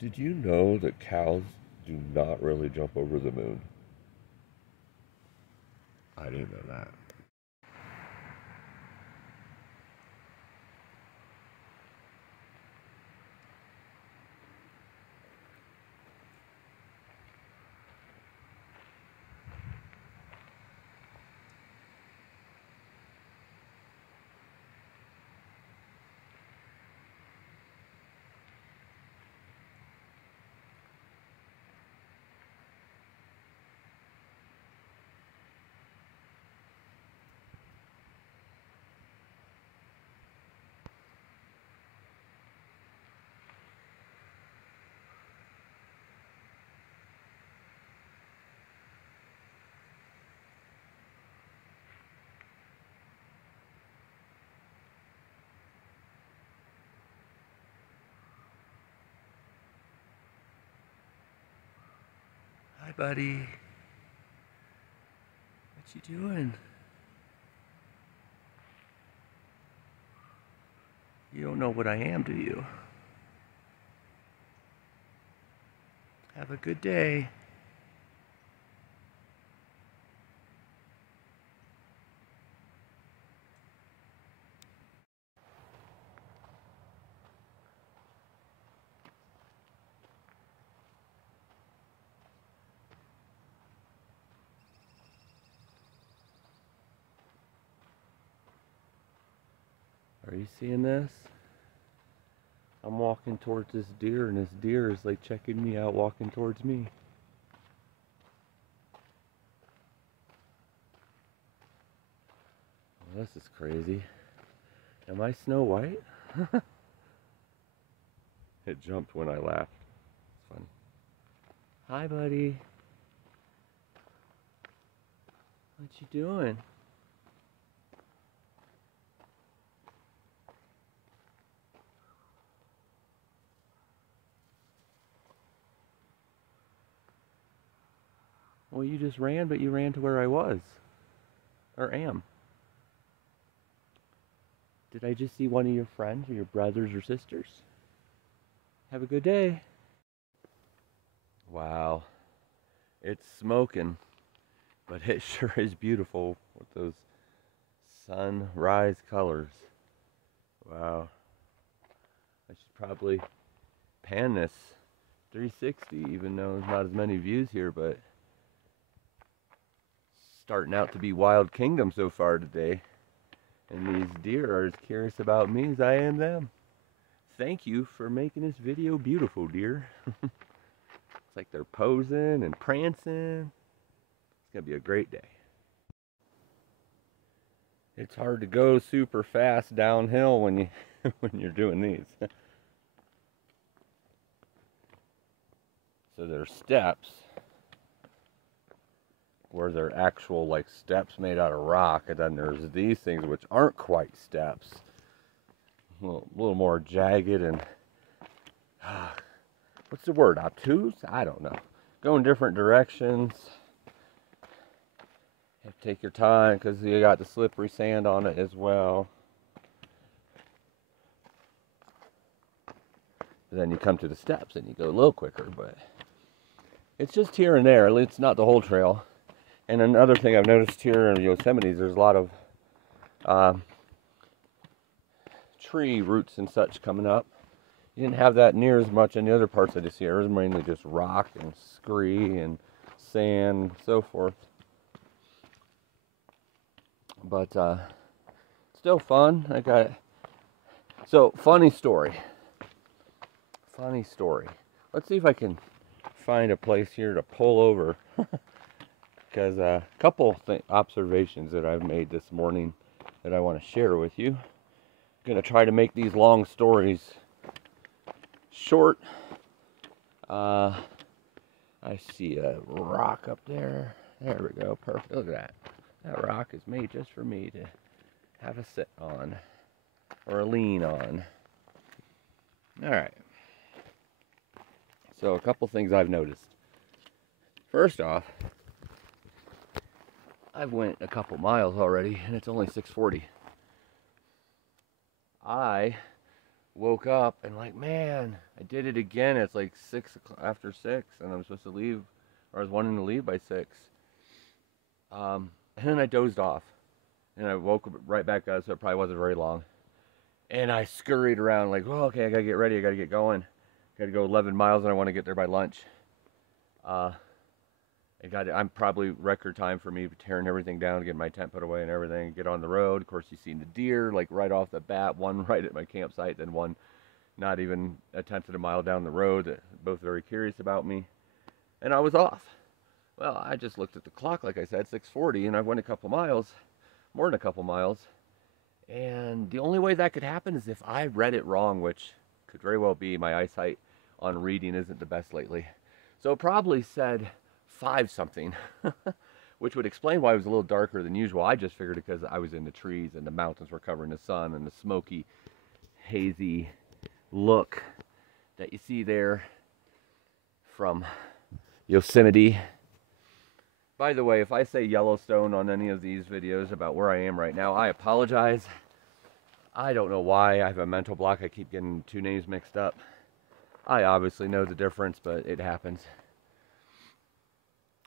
Did you know that cows do not really jump over the moon? I didn't know that. Hi, buddy. What you doing? You don't know what I am, do you? Have a good day. Are you seeing this? I'm walking towards this deer, and this deer is like checking me out, walking towards me. Well, this is crazy. Am I Snow White? It jumped when I laughed. It's funny. Hi, buddy. What you doing? Well, you just ran, but you ran to where I was. Or am. Did I just see one of your friends or your brothers or sisters? Have a good day. Wow. It's smoking, but it sure is beautiful with those sunrise colors. Wow. I should probably pan this 360, even though there's not as many views here, but starting out to be Wild Kingdom so far today. And these deer are as curious about me as I am them. Thank you for making this video beautiful, deer. It's like they're posing and prancing. It's gonna be a great day. It's hard to go super fast downhill when you when you're doing these. So there's steps where they're actual like steps made out of rock, and then there's these things which aren't quite steps, a little more jagged and what's the word, obtuse? I don't know. Go in different directions. You have to take your time because you got the slippery sand on it as well. Then you come to the steps and you go a little quicker, but it's just here and there. It's not the whole trail. And another thing I've noticed here in Yosemite is there's a lot of tree roots and such coming up. You didn't have that near as much in the other parts of this year. It was mainly just rock and scree and sand and so forth. But still fun. So funny story. Let's see if I can find a place here to pull over. Because a couple observations that I've made this morning that I want to share with you. I'm going to try to make these long stories short. I see a rock up there. There we go. Perfect. Look at that. That rock is made just for me to have a sit on or a lean on. All right. So a couple things I've noticed. First off, I've went a couple miles already, and it's only 6:40. I woke up and like, man, I did it again. It's like 6 o'clock, after 6, and I'm supposed to leave, or I was wanting to leave by 6. And then I dozed off, and I woke up right back up, so it probably wasn't very long. And I scurried around like, oh, okay, I gotta get ready, I gotta get going. Gotta go 11 miles, and I want to get there by lunch. I'm probably record time for me tearing everything down, getting my tent put away and everything, get on the road. Of course, you've seen the deer, like right off the bat, one right at my campsite, then one not even a tenth of a mile down the road, both very curious about me. And I was off. Well, I just looked at the clock, like I said, 6:40, and I went a couple miles, more than a couple miles. And the only way that could happen is if I read it wrong, which could very well be. My eyesight on reading isn't the best lately. So it probably said 5 something, which would explain why it was a little darker than usual. I just figured because I was in the trees and the mountains were covering the sun and the smoky, hazy look that you see there from Yosemite. By the way, if I say Yellowstone on any of these videos about where I am right now, I apologize. I don't know why. I have a mental block. I keep getting 2 names mixed up. I obviously know the difference, but it happens.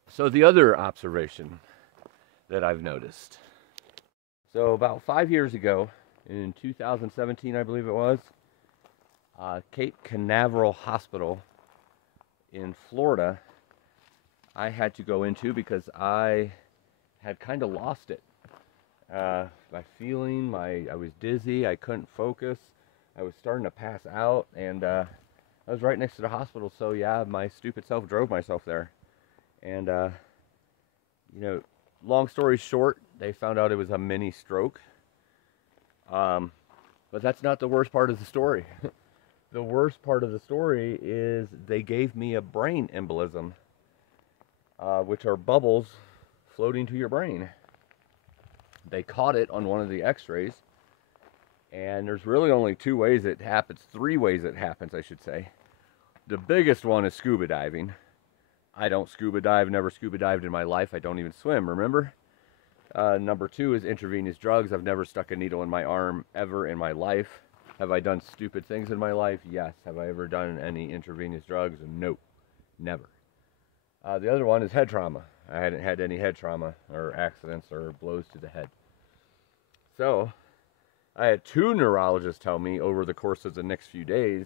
So the other observation that I've noticed. So about 5 years ago, in 2017, I believe it was, Cape Canaveral Hospital in Florida, I had to go into because I had kind of lost it. My feeling, I was dizzy, I couldn't focus, I was starting to pass out, and I was right next to the hospital, so yeah, my stupid self drove myself there. And, long story short, they found out it was a mini stroke. But that's not the worst part of the story. The worst part of the story is they gave me a brain embolism, which are bubbles floating to your brain. They caught it on one of the x-rays, and there's really only 2 ways it happens, 3 ways it happens, I should say. The biggest one is scuba diving. I don't scuba dive, never scuba dived in my life. I don't even swim, remember? Number 2 is intravenous drugs. I've never stuck a needle in my arm ever in my life. Have I done stupid things in my life? Yes. Have I ever done any intravenous drugs? No, never. The other one is head trauma. I hadn't had any head trauma or accidents or blows to the head. So, I had 2 neurologists tell me over the course of the next few days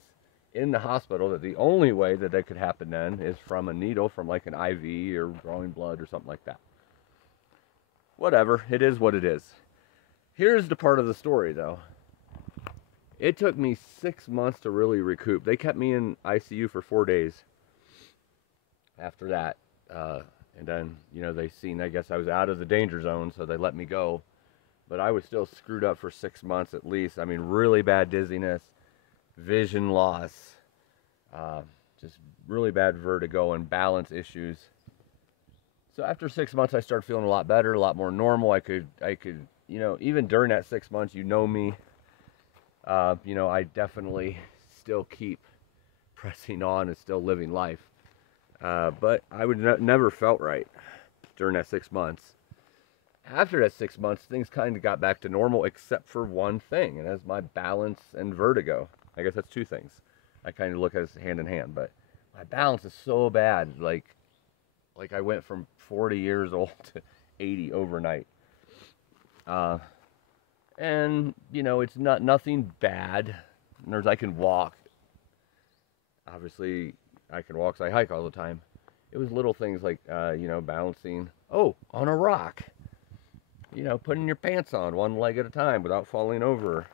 in the hospital that the only way that could happen then is from a needle, from like an IV or drawing blood or something like that. Whatever, it is what it is. Here's the part of the story though. It took me 6 months to really recoup. They kept me in ICU for 4 days after that. And then, they seen, I guess I was out of the danger zone, so they let me go. But I was still screwed up for 6 months at least. I mean, really bad dizziness, vision loss, just really bad vertigo and balance issues. So after 6 months, I started feeling a lot better, a lot more normal. I could, even during that 6 months, me, I definitely still keep pressing on and still living life. But I would never felt right during that 6 months. After that 6 months, things kind of got back to normal, except for one thing, and that's my balance and vertigo. I guess that's 2 things. I kind of look at it as hand in hand, but my balance is so bad. Like I went from 40 years old to 80 overnight. And, it's nothing bad. I can walk. Obviously, I can walk because I hike all the time. It was little things like, balancing, on a rock. Putting your pants on one leg at a time without falling over.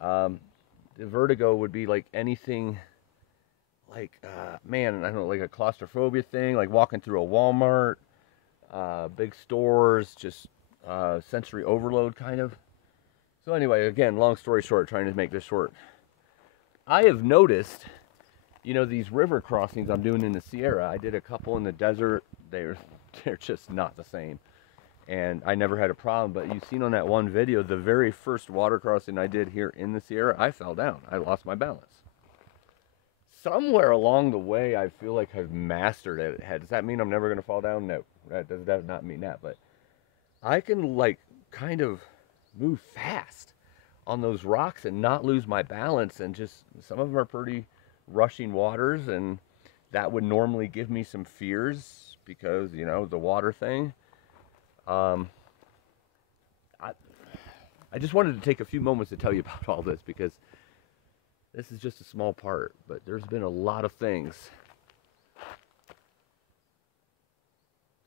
The vertigo would be like anything, like, I don't know, like a claustrophobia thing, like walking through a Walmart, big stores, just sensory overload kind of. So anyway, again, long story short, trying to make this short. I have noticed, these river crossings I'm doing in the Sierra. I did a couple in the desert. They're just not the same. And I never had a problem, but you've seen on that one video, the very first water crossing I did here in the Sierra, I fell down. I lost my balance. Somewhere along the way, I feel like I've mastered it. Does that mean I'm never going to fall down? No, that does not mean that. But I can, kind of move fast on those rocks and not lose my balance. And just some of them are pretty rushing waters, and that would normally give me some fears because, you know, the water thing. I just wanted to take a few moments to tell you about all this because this is just a small part, but there's been a lot of things.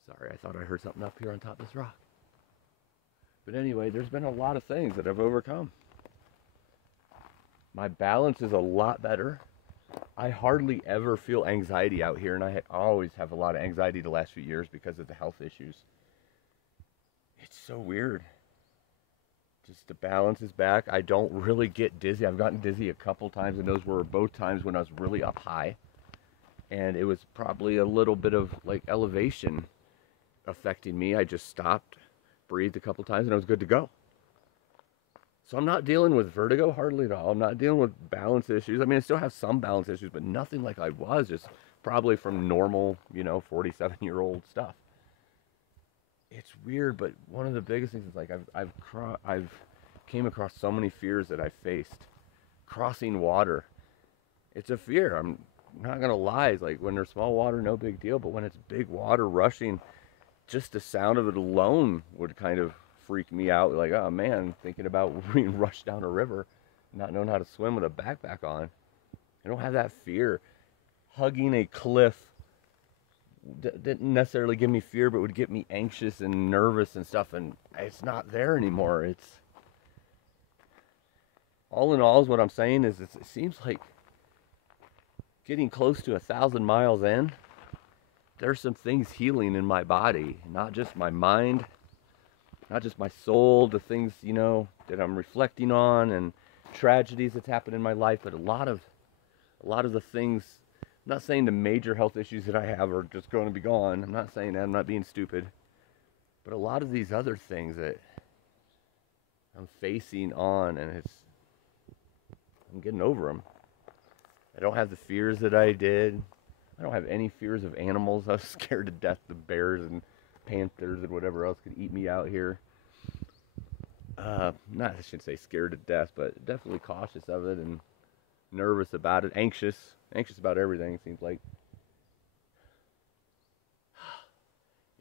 Sorry, I thought I heard something up here on top of this rock. But anyway, there's been a lot of things that I've overcome. My balance is a lot better. I hardly ever feel anxiety out here, and I always have a lot of anxiety the last few years because of the health issues. It's so weird. Just the balance is back. I don't really get dizzy. I've gotten dizzy a couple times, and those were both times when I was really up high. And it was probably a little bit of like elevation affecting me. I just stopped, breathed a couple times, and I was good to go. So I'm not dealing with vertigo hardly at all. I'm not dealing with balance issues. I mean, I still have some balance issues, but nothing like I was, just probably from normal, you know, 47-year-old stuff. It's weird, but one of the biggest things is like I've came across so many fears that I faced. Crossing water, it's a fear. I'm not gonna lie. It's like when there's small water, no big deal. But when it's big water rushing, just the sound of it alone would kind of freak me out. Like, oh man, thinking about being rushed down a river, not knowing how to swim with a backpack on. I don't have that fear. Hugging a cliff didn't necessarily give me fear, but would get me anxious and nervous and stuff, and it's not there anymore. It's all in all, is what I'm saying is it seems like getting close to 1,000 miles in, there's some things healing in my body, not just my mind, not just my soul, the things, you know, that I'm reflecting on and tragedies that's happened in my life, but a lot of the things. I'm not saying the major health issues that I have are just going to be gone. I'm not saying that. I'm not being stupid. But a lot of these other things that I'm facing on, and I'm getting over them. I don't have the fears that I did. I don't have any fears of animals. I was scared to death of bears and panthers and whatever else could eat me out here. I shouldn't say scared to death, but definitely cautious of it and nervous about it, anxious about everything, it seems like.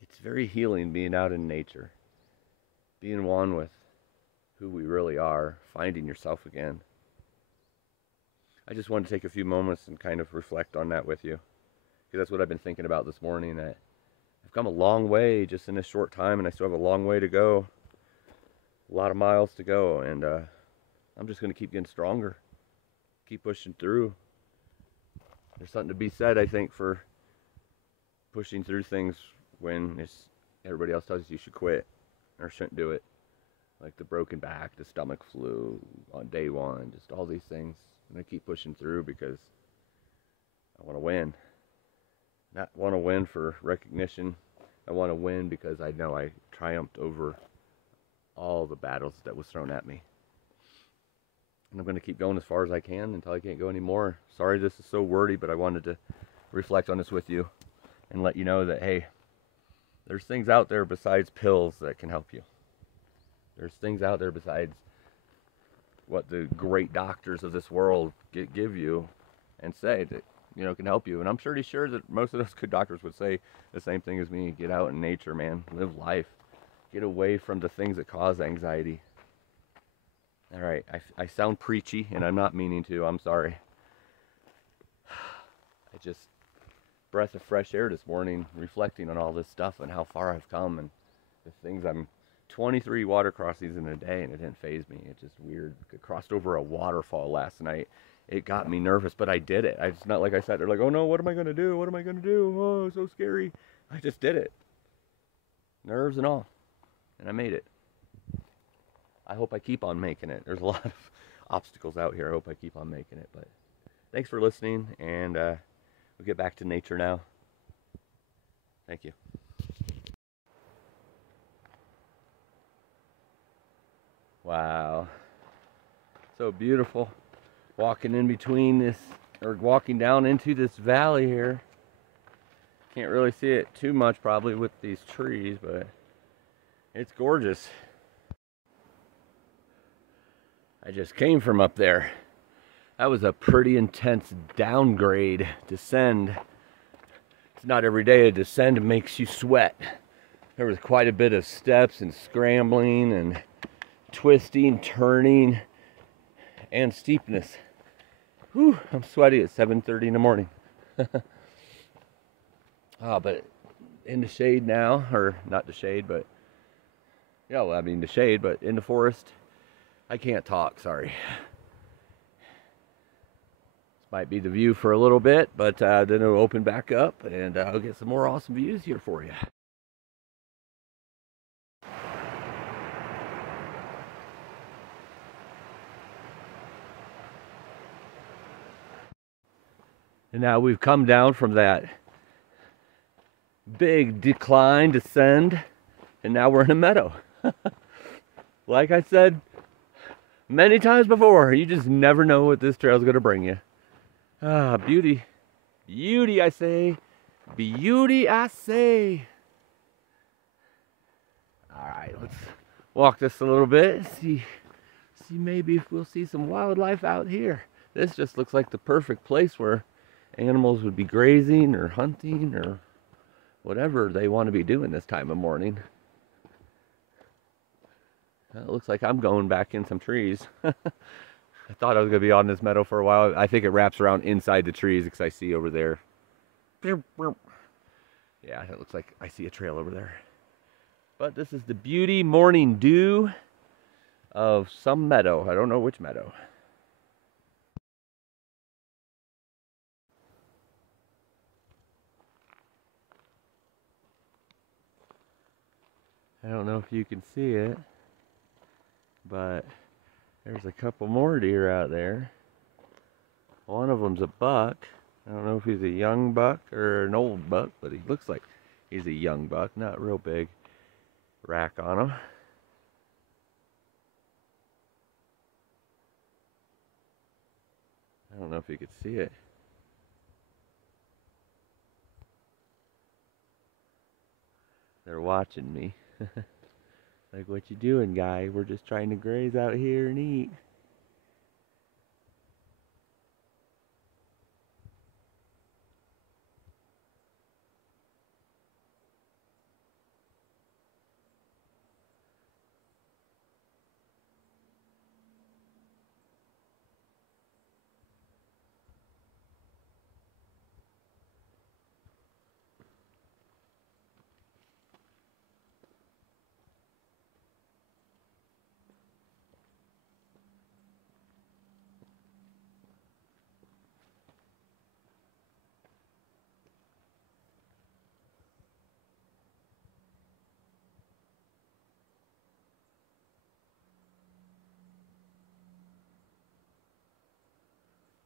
It's very healing being out in nature, being one with who we really are, finding yourself again. I just wanted to take a few moments and kind of reflect on that with you, because that's what I've been thinking about this morning, that I've come a long way just in this short time, and I still have a long way to go, a lot of miles to go, and I'm just going to keep getting stronger, keep pushing through. There's something to be said, I think, for pushing through things when everybody else tells you should quit or shouldn't do it. Like the broken back, the stomach flu on day one, just all these things. I'm going to keep pushing through because I want to win. Not want to win for recognition. I want to win because I know I triumphed over all the battles that was thrown at me. And I'm going to keep going as far as I can until I can't go anymore. Sorry this is so wordy, but I wanted to reflect on this with you and let you know that, hey, there's things out there besides pills that can help you. There's things out there besides what the great doctors of this world give you and say that, you know, can help you. And I'm pretty sure that most of those good doctors would say the same thing as me. Get out in nature, man. Live life. Get away from the things that cause anxiety. All right, I sound preachy, and I'm not meaning to. I'm sorry. I just breath of fresh air this morning, reflecting on all this stuff and how far I've come and the things. I'm 23 water crossings in a day, and it didn't faze me. It's just weird. I crossed over a waterfall last night. It got me nervous, but I did it. It's not like I sat there like, oh no, what am I going to do? What am I going to do? Oh, it's so scary. I just did it. Nerves and all. And I made it. I hope I keep on making it. There's a lot of obstacles out here. I hope I keep on making it. But thanks for listening, and we'll get back to nature now. Thank you. Wow. So beautiful. Walking in between this, or walking down into this valley here. Can't really see it too much probably with these trees, but it's gorgeous. I just came from up there. That was a pretty intense downgrade descend. It's not every day a descend makes you sweat. There was quite a bit of steps and scrambling and twisting, turning, and steepness. Whew, I'm sweaty at 7:30 in the morning. But in the shade now, or not the shade, but yeah, well, I mean the shade, but in the forest. I can't talk, sorry. This might be the view for a little bit, but then it'll open back up and I'll get some more awesome views here for you. And now we've come down from that big decline, descend, and now we're in a meadow. Like I said many times before, you just never know what this trail is going to bring you. Ah, beauty. Beauty, I say. Beauty, I say. Alright, let's walk this a little bit. See maybe if we'll see some wildlife out here. This just looks like the perfect place where animals would be grazing or hunting or whatever they want to be doing this time of morning. It looks like I'm going back in some trees. I thought I was going to be on this meadow for a while. I think it wraps around inside the trees because I see over there. Yeah, it looks like I see a trail over there. But this is the beauty morning dew of some meadow. I don't know which meadow. I don't know if you can see it, but there's a couple more deer out there. One of them's a buck. I don't know if he's a young buck or an old buck, but he looks like he's a young buck. Not real big rack on him. I don't know if you could see it. They're watching me. Like, what you doing, guy? We're just trying to graze out here and eat.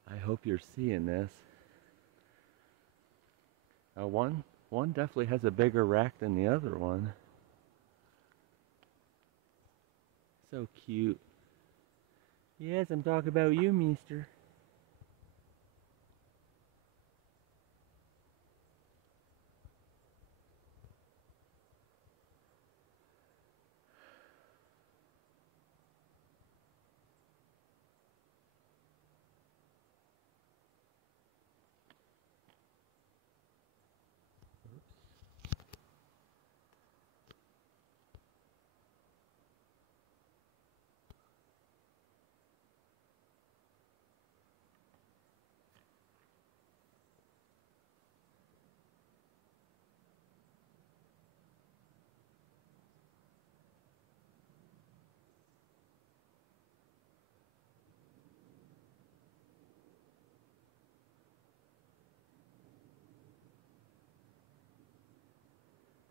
I hope you're seeing this. One definitely has a bigger rack than the other one. So cute. Yes, I'm talking about you, mister.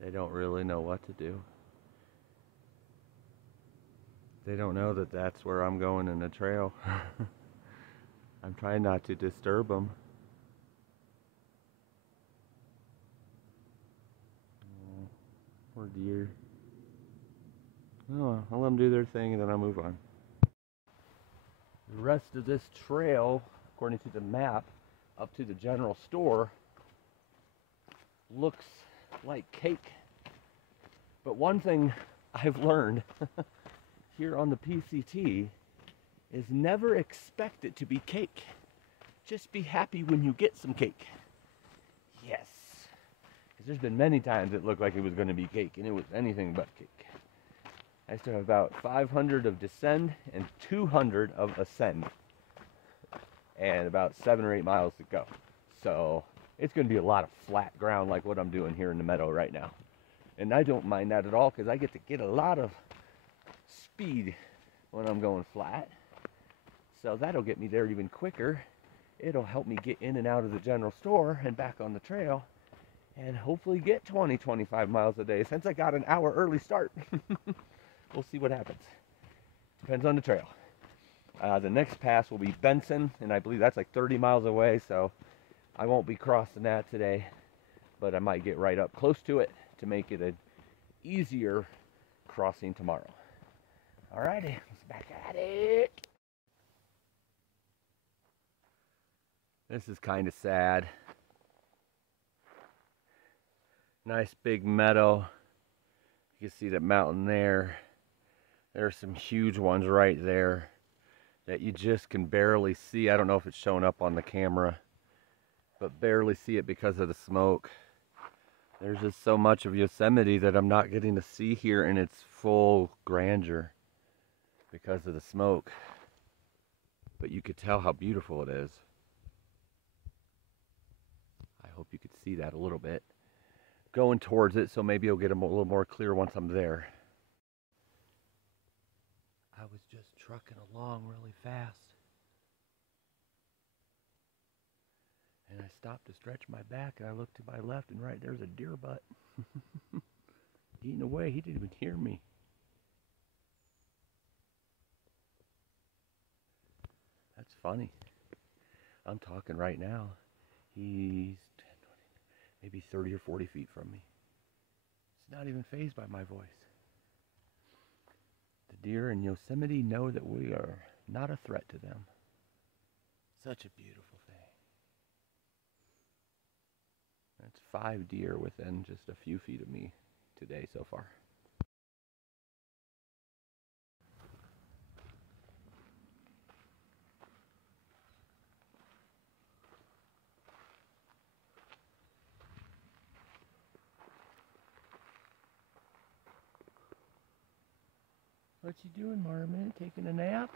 They don't really know what to do. They don't know that that's where I'm going in the trail. I'm trying not to disturb them. Oh, poor deer. Oh, I'll let them do their thing and then I'll move on. The rest of this trail, according to the map, up to the general store, looks like cake. But one thing I've learned here on the PCT is never expect it to be cake. Just be happy when you get some cake. Yes. Because there's been many times it looked like it was going to be cake, and it was anything but cake. I still have about 500 of descend and 200 of ascend. And about 7 or 8 miles to go. So it's going to be a lot of flat ground like what I'm doing here in the meadow right now. And I don't mind that at all because I get to get a lot of speed when I'm going flat. So that'll get me there even quicker. It'll help me get in and out of the general store and back on the trail and hopefully get 20, 25 miles a day since I got an hour early start. We'll see what happens. Depends on the trail. The next pass will be Benson, and I believe that's like 30 miles away, so I won't be crossing that today, but I might get right up close to it to make it an easier crossing tomorrow. Alrighty, let's back at it. This is kind of sad. Nice big meadow. You can see that mountain there. There are some huge ones right there that you just can barely see. I don't know if it's showing up on the camera, but barely see it because of the smoke. There's just so much of Yosemite that I'm not getting to see here in its full grandeur because of the smoke. But you could tell how beautiful it is. I hope you could see that a little bit. Going towards it, so maybe you'll get them a little more clear once I'm there. I was just trucking along really fast. And I stopped to stretch my back, and I looked to my left, and right there's a deer butt. Eating away. He didn't even hear me. That's funny. I'm talking right now. He's 10, 20, maybe 30 or 40 feet from me. He's not even fazed by my voice. The deer in Yosemite know that we are not a threat to them. Such a beautiful thing. That's 5 deer within just a few feet of me today so far. What you doing, Marmot? Taking a nap?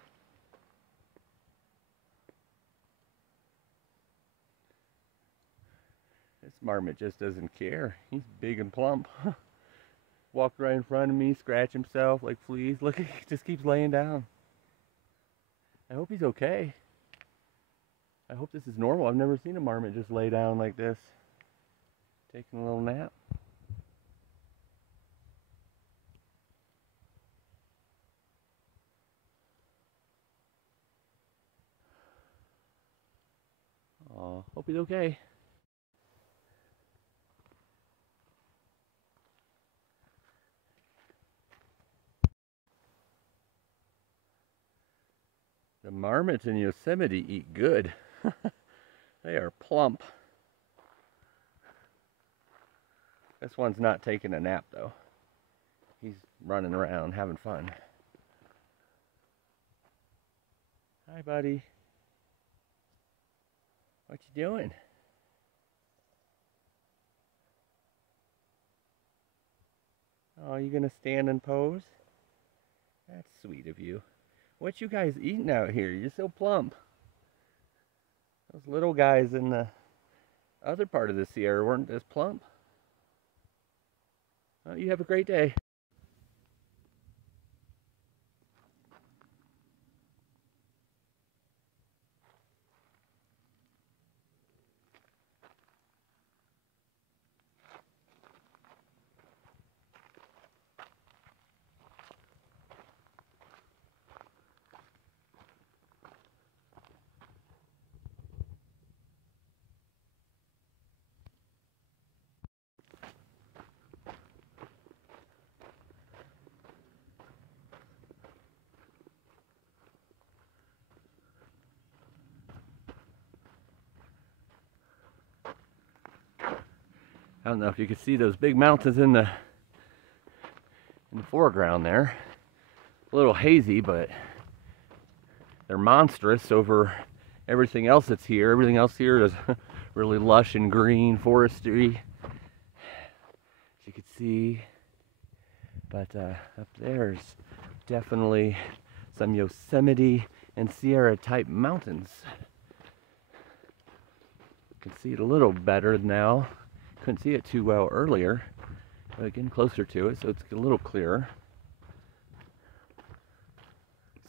This marmot just doesn't care. He's big and plump. Walked right in front of me, scratched himself like fleas. Look, he just keeps laying down. I hope he's okay. I hope this is normal. I've never seen a marmot just lay down like this, taking a little nap. Aw, hope he's okay. The marmots in Yosemite eat good. They are plump. This one's not taking a nap though. He's running around having fun. Hi, buddy. What you doing? Oh, you gonna stand and pose? That's sweet of you. What you guys eating out here? You're so plump. Those little guys in the other part of the Sierra weren't as plump. Well, you have a great day. I don't know if you can see those big mountains in the foreground there. A little hazy, but they're monstrous over everything else that's here. Everything else here is really lush and green, forestry, as you can see. But up there's definitely some Yosemite and Sierra type mountains. You can see it a little better now. Couldn't see it too well earlier, but getting closer to it, so it's a little clearer.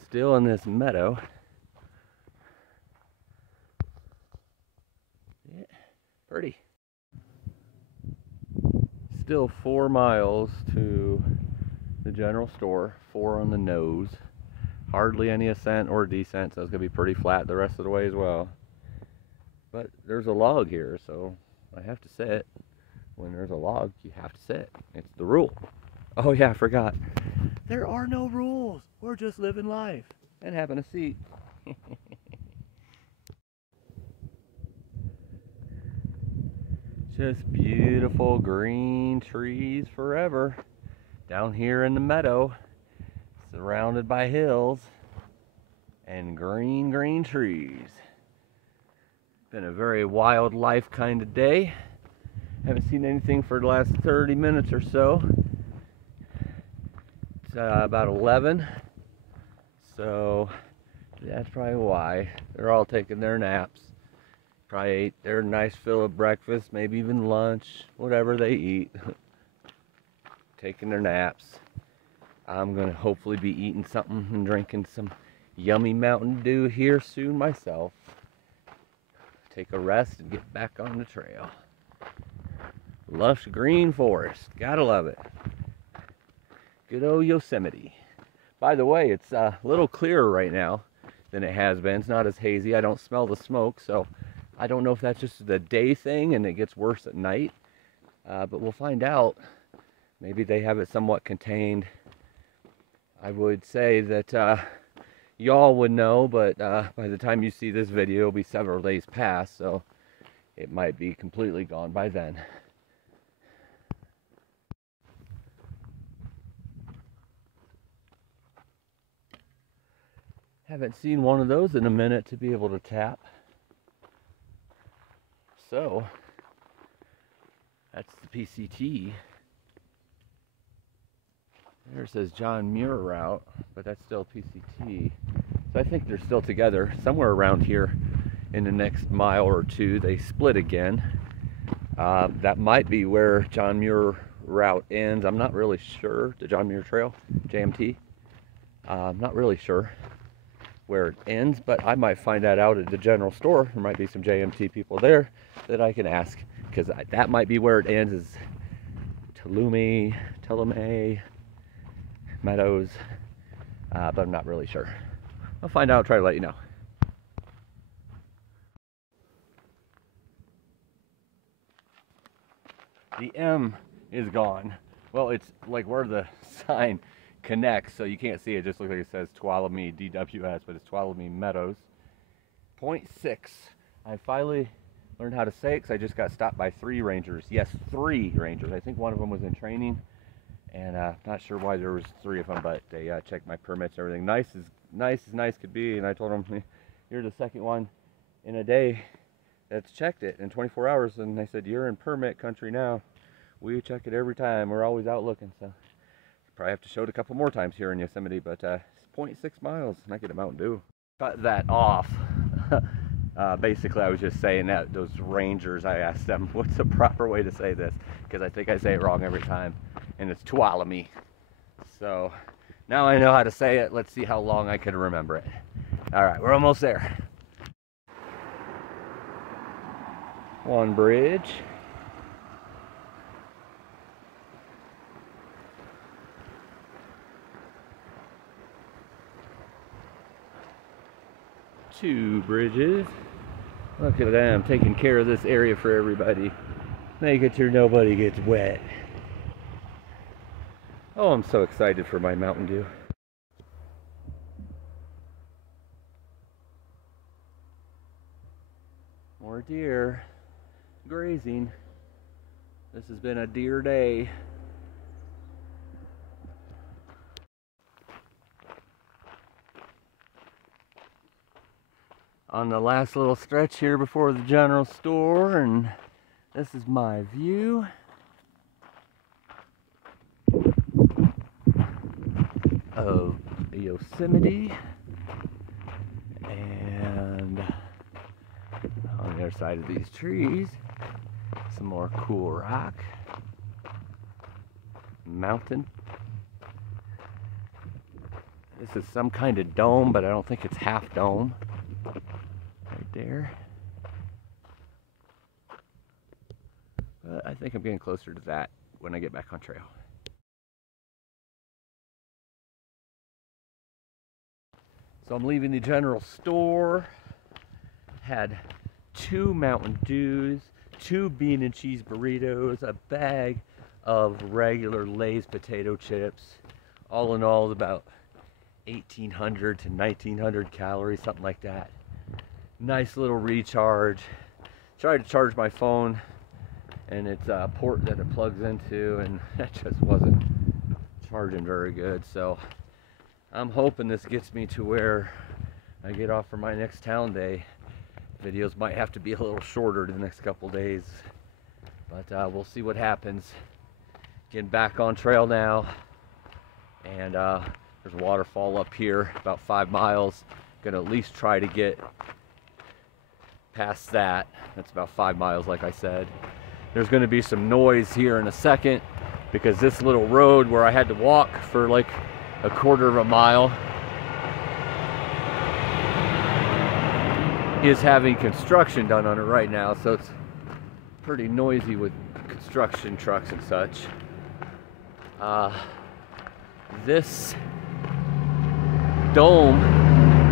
Still in this meadow. Yeah, pretty. Still 4 miles to the general store, 4 on the nose. Hardly any ascent or descent, so it's gonna be pretty flat the rest of the way as well. But there's a log here, so I have to sit. When there's a log, you have to sit. It's the rule. Oh yeah, I forgot. There are no rules. We're just living life and having a seat. Just beautiful green trees forever. Down here in the meadow, surrounded by hills and green trees. Been a very wildlife kind of day. Haven't seen anything for the last 30 minutes or so. It's about 11, so that's probably why. They're all taking their naps. Probably ate their nice fill of breakfast, maybe even lunch, whatever they eat. Taking their naps. I'm gonna hopefully be eating something and drinking some yummy Mountain Dew here soon myself. Take a rest and get back on the trail. Lush green forest, gotta love it. Good old Yosemite. By the way, it's a little clearer right now than it has been. It's not as hazy. I don't smell the smoke, so I don't know if that's just the day thing and it gets worse at night. But we'll find out. Maybe they have it somewhat contained. I would say that y'all would know, but by the time you see this video, it'll be several days past, so it might be completely gone by then. Haven't seen one of those in a minute to be able to tap. So, that's the PCT. There it says John Muir route, but that's still PCT. So I think they're still together. Somewhere around here in the next mile or two, they split again. That might be where John Muir route ends. I'm not really sure. The John Muir Trail, JMT. I'm not really sure where it ends, but I might find that out at the general store. There might be some JMT people there that I can ask, because that might be where it ends, is Tuolumne Meadows, but I'm not really sure. I'll find out, try to let you know. The M is gone. Well, it's like where the sign connects, so you can't see it. Just looks like it says Tuolumne DWS, but it's Tuolumne Meadows. 0.6. I finally learned how to say it because I just got stopped by 3 rangers. Yes, 3 rangers. I think one of them was in training, and not sure why there was 3 of them, but they checked my permits and everything. Nice as nice could be, and I told them, you're the second one in a day that's checked it in 24 hours, and they said, you're in permit country now. We check it every time. We're always out looking, so probably have to show it a couple more times here in Yosemite, but it's 0.6 miles, and I get a Mountain Dew. Cut that off. Basically, I was just saying that those rangers, I asked them, what's the proper way to say this? Because I think I say it wrong every time, and it's Tuolumne. So now I know how to say it. Let's see how long I can remember it. All right, we're almost there. One bridge. Two bridges. Look at them taking care of this area for everybody. Making sure nobody gets wet. Oh, I'm so excited for my Mountain Dew. More deer grazing. This has been a deer day. on the last little stretch here before the general store, and this is my view. Of Yosemite, and on the other side of these trees, some more cool rock, mountain. This is some kind of dome, but I don't think it's half dome. Right there. But I think I'm getting closer to that when I get back on trail. So I'm leaving the general store. Had 2 Mountain Dews, 2 bean and cheese burritos, a bag of regular Lay's potato chips. All in all, about 1,800 to 1,900 calories, something like that. Nice little recharge. Tried to charge my phone, and it's a port that it plugs into, and that just wasn't charging very good. So I'm hoping this gets me to where I get off for my next town day. Videos might have to be a little shorter the next couple days, but we'll see what happens. Getting back on trail now, and there's a waterfall up here about 5 miles. Gonna at least try to get past that. That's about 5 miles, like I said. There's gonna be some noise here in a second because this little road where I had to walk for like a quarter of a mile is having construction done on it right now, so it's pretty noisy with construction trucks and such. This dome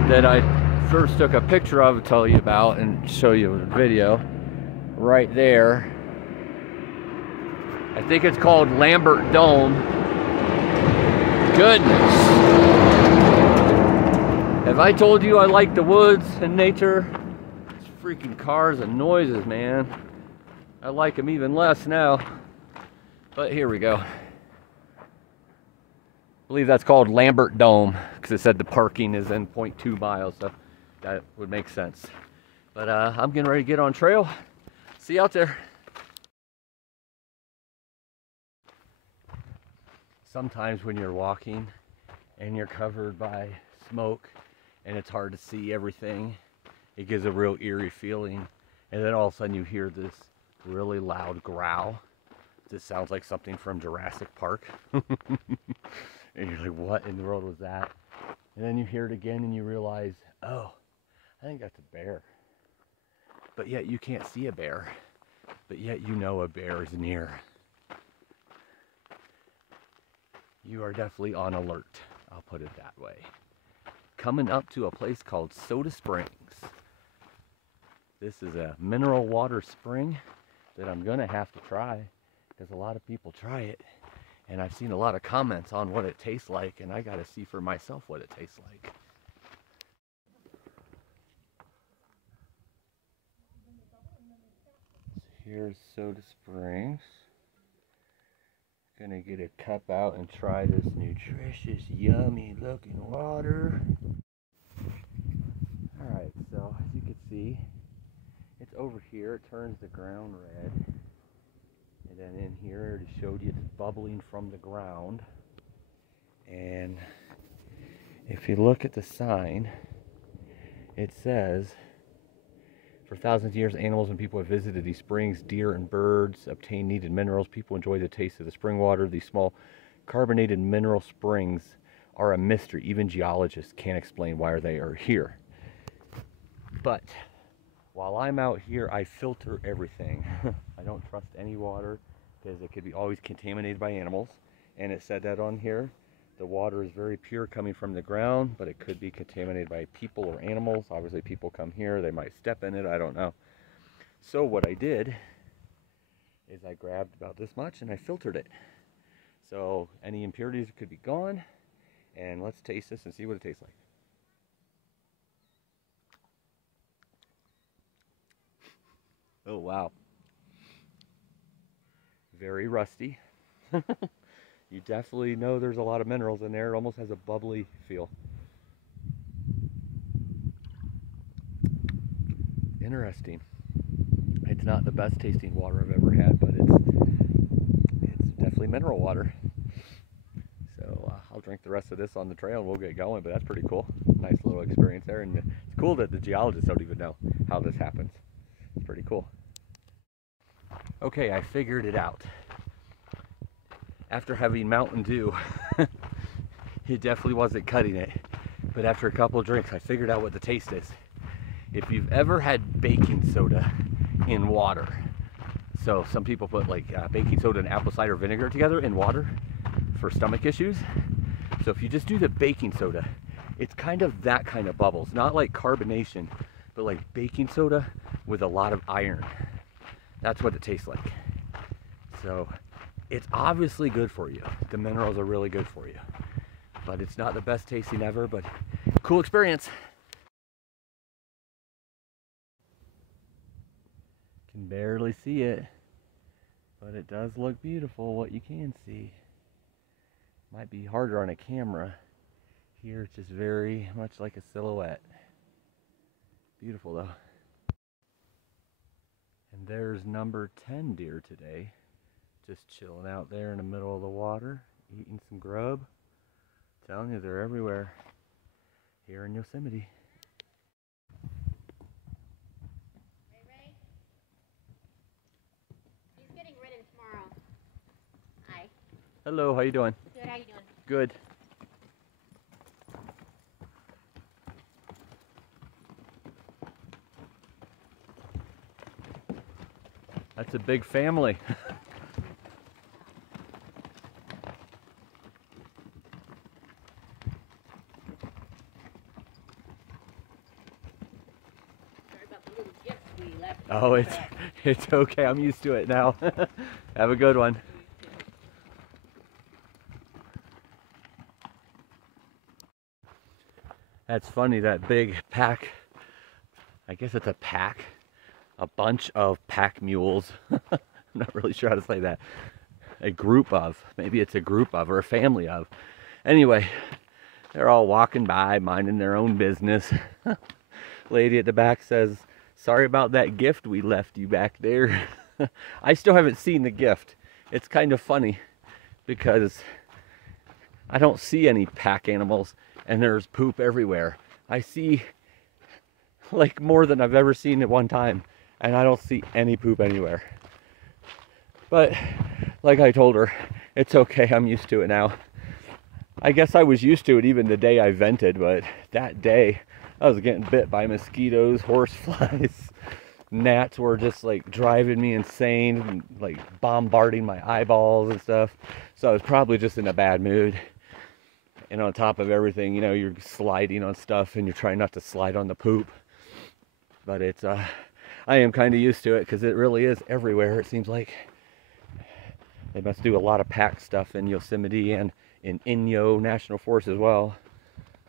that I first took a picture of to tell you about and show you a video right there, I think it's called Lambert Dome. Goodness. Have I told you I like the woods and nature? It's freaking cars and noises, man. I like them even less now. But here we go. I believe that's called Lambert Dome because it said the parking is in 0.2 miles, so that would make sense. But I'm getting ready to get on trail. See you out there. Sometimes when you're walking and you're covered by smoke and it's hard to see everything, it gives a real eerie feeling. And then all of a sudden you hear this really loud growl. This sounds like something from Jurassic Park. And you're like, what in the world was that? And then you hear it again and you realize, oh, I think that's a bear. But yet you can't see a bear. But yet you know a bear is near. You are definitely on alert, I'll put it that way. Coming up to a place called Soda Springs. This is a mineral water spring that I'm gonna have to try because a lot of people try it, and I've seen a lot of comments on what it tastes like, and I gotta see for myself what it tastes like. So here's Soda Springs. Gonna get a cup out and try this nutritious, yummy looking water. Alright, so as you can see, it's over here. It turns the ground red. And then in here, it showed you it's bubbling from the ground. And if you look at the sign, it says, for thousands of years, animals and people have visited these springs. Deer and birds obtain needed minerals. People enjoy the taste of the spring water. These small carbonated mineral springs are a mystery. Even geologists can't explain why they are here. But while I'm out here, I filter everything. I don't trust any water because it could be always contaminated by animals. And it said that on here. The water is very pure coming from the ground, but it could be contaminated by people or animals. Obviously, people come here, they might step in it, I don't know. So what I did is I grabbed about this much and I filtered it. So any impurities could be gone. And let's taste this and see what it tastes like. Oh, wow. Very rusty. You definitely know there's a lot of minerals in there. It almost has a bubbly feel. Interesting. It's not the best tasting water I've ever had, but it's definitely mineral water. So I'll drink the rest of this on the trail and we'll get going, but that's pretty cool. Nice little experience there, and it's cool that the geologists don't even know how this happens. It's pretty cool. Okay, I figured it out. After having Mountain Dew, it definitely wasn't cutting it, but after a couple of drinks, I figured out what the taste is. If you've ever had baking soda in water, so some people put like baking soda and apple cider vinegar together in water for stomach issues. So if you just do the baking soda, it's kind of that kind of bubbles, not like carbonation, but like baking soda with a lot of iron. That's what it tastes like. So it's obviously good for you. The minerals are really good for you, but it's not the best tasting ever, but cool experience. Can barely see it, but it does look beautiful what you can see. Might be harder on a camera. Here it's just very much like a silhouette. Beautiful though. And there's number 10 deer today, just chilling out there in the middle of the water, eating some grub. I'm telling you, they're everywhere here in Yosemite. Ray? He's getting ridden tomorrow. Hi. Hello, how you doing? Good, how you doing? Good. That's a big family. Sorry about the little gifts we left. Oh, it's okay. I'm used to it now. Have a good one. That's funny, that big pack. I guess it's a pack. A bunch of pack mules. I'm not really sure how to say that. A group of. Maybe it's a group of or a family of. Anyway, they're all walking by, minding their own business. Lady at the back says, "Sorry about that gift we left you back there." I still haven't seen the gift. It's kind of funny because I don't see any pack animals and there's poop everywhere. I see like more than I've ever seen at one time, and I don't see any poop anywhere. But like I told her, it's okay, I'm used to it now. I guess I was used to it even the day I vented, but that day I was getting bit by mosquitoes, horse flies. Gnats were just like driving me insane, and, like bombarding my eyeballs and stuff. So I was probably just in a bad mood. And on top of everything, you know, you're sliding on stuff and you're trying not to slide on the poop. But it's, I am kind of used to it because it really is everywhere, it seems like. They must do a lot of pack stuff in Yosemite and in Inyo National Forest as well.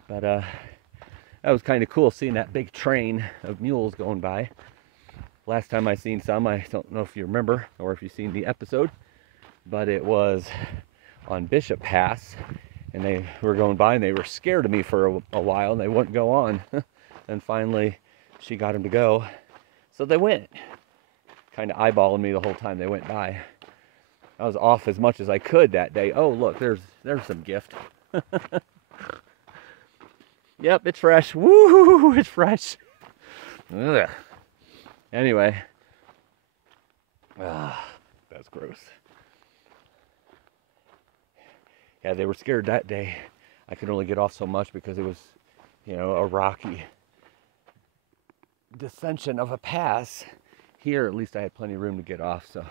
But that was kind of cool seeing that big train of mules going by. Last time I seen some, I don't know if you remember or if you've seen the episode, but it was on Bishop Pass, and they were going by and they were scared of me for a while and they wouldn't go on. And finally she got them to go, so they went, kind of eyeballing me the whole time they went by. I was off as much as I could that day. Oh look, there's some gift. Yep, it's fresh. Woo, it's fresh. Ugh. Anyway, that's gross. Yeah, they were scared that day. I could only get off so much because it was, you know, a rocky descension of a pass. Here, at least I had plenty of room to get off, so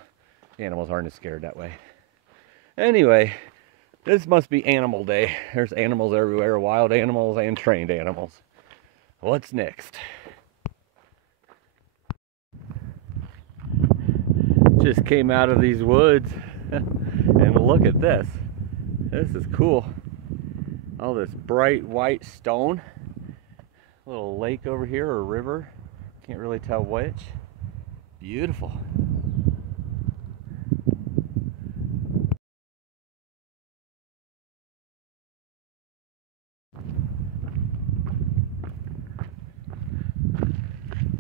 the animals aren't as scared that way. Anyway, this must be animal day. There's animals everywhere, wild animals and trained animals. What's next? Just came out of these woods and look at this. This is cool. All this bright white stone. A little lake over here, or river. Can't really tell which. Beautiful.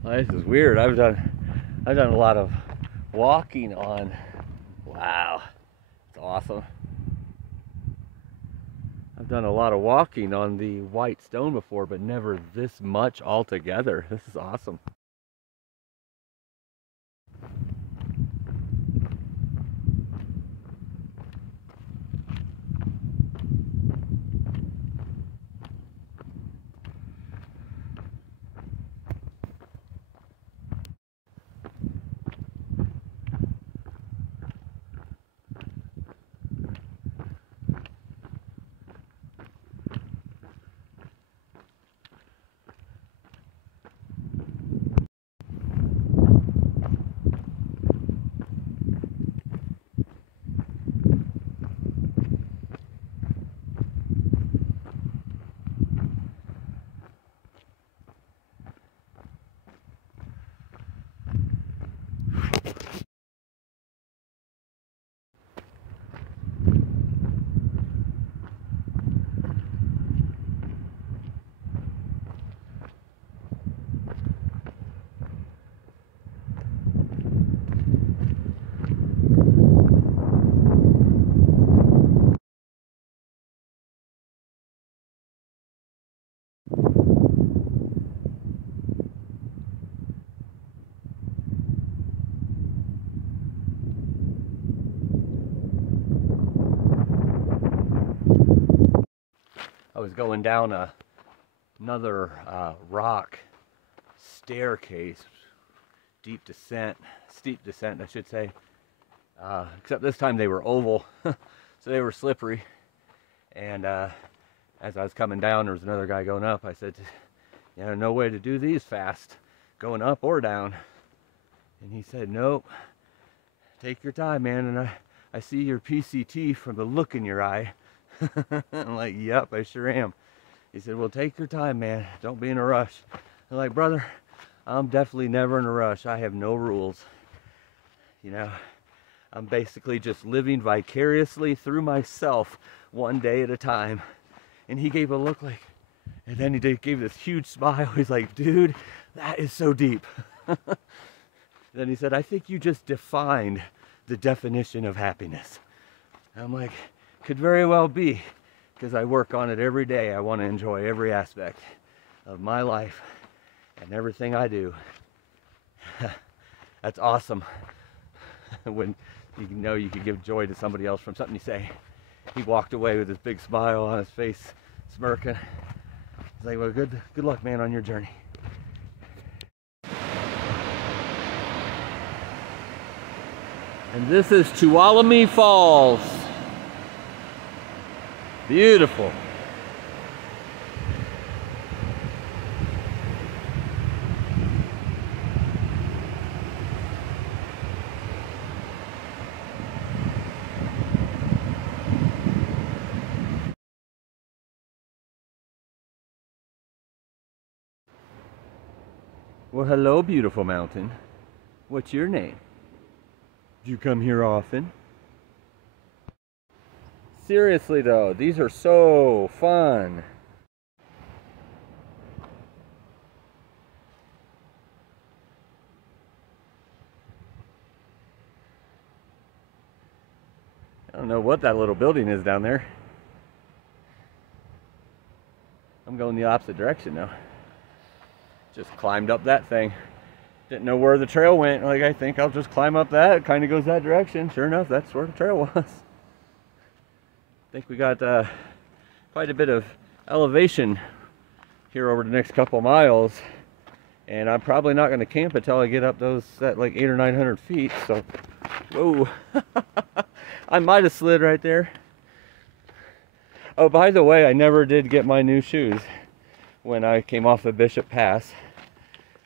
This is weird. I've done a lot of walking on. Wow, it's awesome. I've done a lot of walking on the white stone before, but never this much altogether. This is awesome. I was going down another rock staircase, steep descent, I should say. Except this time they were oval, so they were slippery. And as I was coming down, there was another guy going up. I said, "You know, no way to do these fast, going up or down." And he said, "Nope, take your time, man. And I see your PCT from the look in your eye." I'm like, "Yep, I sure am." He said, "Well, take your time, man. Don't be in a rush." I'm like, "Brother, I'm definitely never in a rush. I have no rules. You know, I'm basically just living vicariously through myself one day at a time." And he gave a look like, and then he gave this huge smile. He's like, "Dude, that is so deep." Then he said, "I think you just defined the definition of happiness." I'm like, "Could very well be, because I work on it every day. I want to enjoy every aspect of my life and everything I do." That's awesome. When you know you could give joy to somebody else from something you say. He walked away with this big smile on his face, smirking. He's like, "Well, good luck, man, on your journey." And this is Tuolumne Falls. Beautiful. Well, hello, beautiful mountain. What's your name? Do you come here often? Seriously though, these are so fun. I don't know what that little building is down there. I'm going the opposite direction now. Just climbed up that thing. Didn't know where the trail went. Like, I think I'll just climb up that. It kind of goes that direction. Sure enough, that's where the trail was. I think we got quite a bit of elevation here over the next couple miles. And I'm probably not going to camp until I get up that like 800 or 900 feet. So, whoa. I might have slid right there. Oh, by the way, I never did get my new shoes when I came off the Bishop Pass.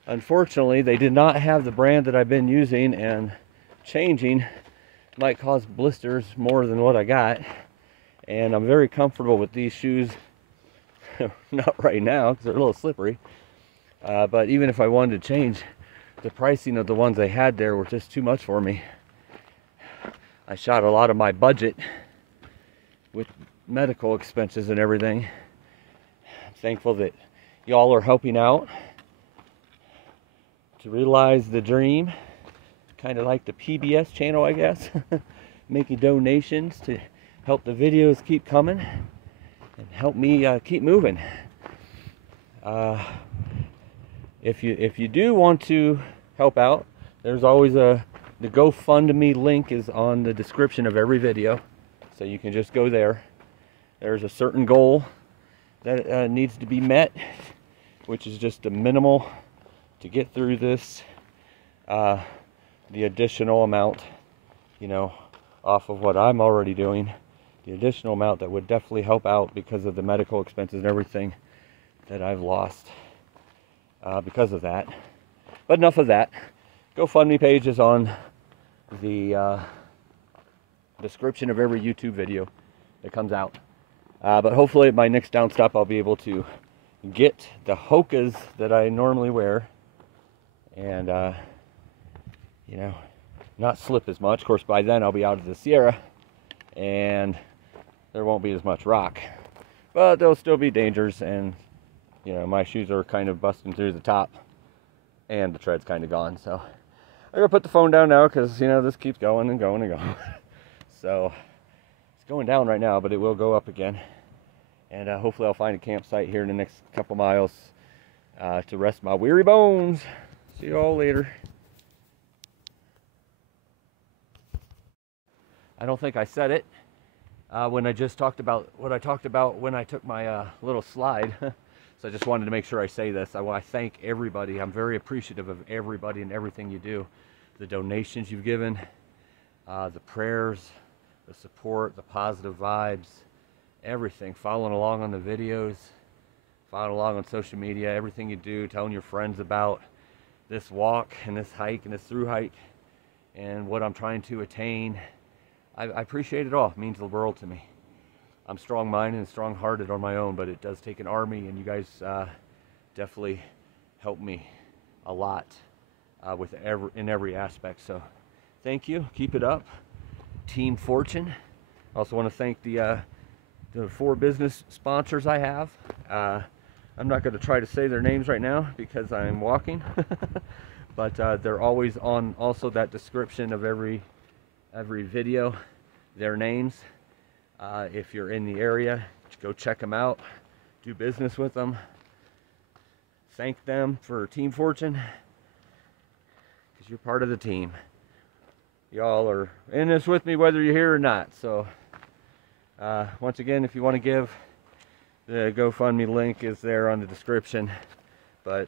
Unfortunately, they did not have the brand that I've been using, and changing might cause blisters more than what I got. And I'm very comfortable with these shoes. Not right now, because they're a little slippery. But even if I wanted to change, the pricing of the ones they had there were just too much for me. I shot a lot of my budget with medical expenses and everything. I'm thankful that y'all are helping out to realize the dream, kind of like the PBS channel, I guess, making donations to help the videos keep coming and help me keep moving. If you do want to help out, there's always the GoFundMe link is on the description of every video, so you can just go there. There's a certain goal that needs to be met, which is just a minimal to get through this. The additional amount, you know, off of what I'm already doing, the additional amount that would definitely help out because of the medical expenses and everything that I've lost because of that. But enough of that. GoFundMe page is on the description of every YouTube video that comes out. But hopefully at my next down stop I'll be able to get the Hokas that I normally wear and you know, not slip as much. Of course, by then I'll be out of the Sierra and there won't be as much rock, but there'll still be dangers, and you know, my shoes are kind of busting through the top and the tread's kind of gone. So I'm gonna put the phone down now because, you know, this keeps going and going and going. So it's going down right now, but it will go up again. And hopefully I'll find a campsite here in the next couple miles to rest my weary bones. See you all later. I don't think I said it when I just talked about what I talked about when I took my little slide. So I just wanted to make sure I say this. I want to thank everybody. I'm very appreciative of everybody and everything you do. The donations you've given, the prayers, the support, the positive vibes, everything. Following along on the videos, following along on social media, everything you do, telling your friends about this walk and this hike and this through hike and what I'm trying to attain. I appreciate it all. It means the world to me. I'm strong-minded and strong-hearted on my own, but it does take an army, and you guys definitely help me a lot in every aspect. So thank you. Keep it up. Team Fortune. I also want to thank the 4 business sponsors I have. I'm not going to try to say their names right now because I'm walking, but they're always on also that description of every video, their names. If you're in the area, go check them out, do business with them, thank them for Team Fortune, because you're part of the team. Y'all are in this with me whether you're here or not. So once again, if you want to give, the GoFundMe link is there on the description, but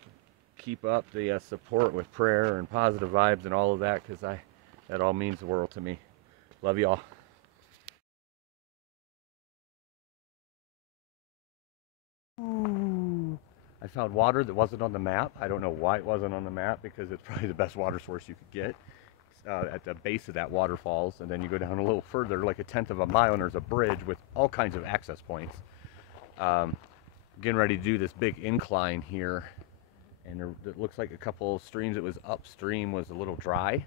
keep up the support with prayer and positive vibes and all of that, because that all means the world to me. Love y'all. I found water that wasn't on the map. I don't know why it wasn't on the map, because it's probably the best water source you could get. At the base of that waterfalls, and then you go down a little further, like a 1/10 of a mile, and there's a bridge with all kinds of access points. Getting ready to do this big incline here, and it looks like a couple streams that was upstream was a little dry.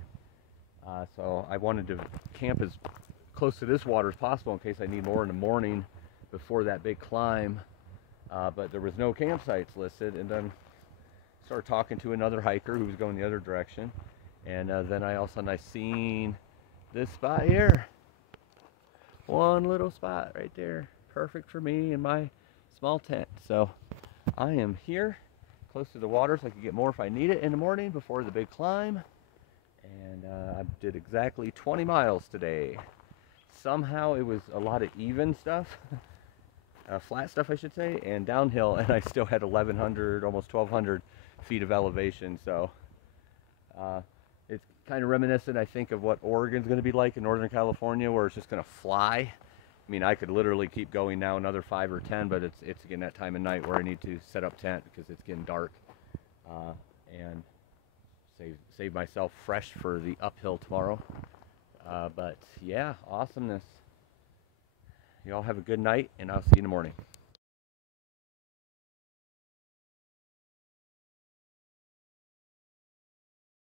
So I wanted to camp as close to this water as possible in case I need more in the morning before that big climb. But there was no campsites listed, and then started talking to another hiker who was going the other direction, and then all of a sudden I seen this spot here. One little spot right there, perfect for me and my small tent. So I am here close to the water so I can get more if I need it in the morning before the big climb. And I did exactly 20 miles today. Somehow it was a lot of even stuff, flat stuff I should say, and downhill, and I still had 1,100, almost 1,200 feet of elevation. So it's kind of reminiscent, I think, of what Oregon's going to be like in Northern California, where it's just going to fly. I mean, I could literally keep going now another 5 or 10, but it's getting that time of night where I need to set up tent because it's getting dark, and save myself fresh for the uphill tomorrow. But yeah, awesomeness. You all have a good night, and I'll see you in the morning.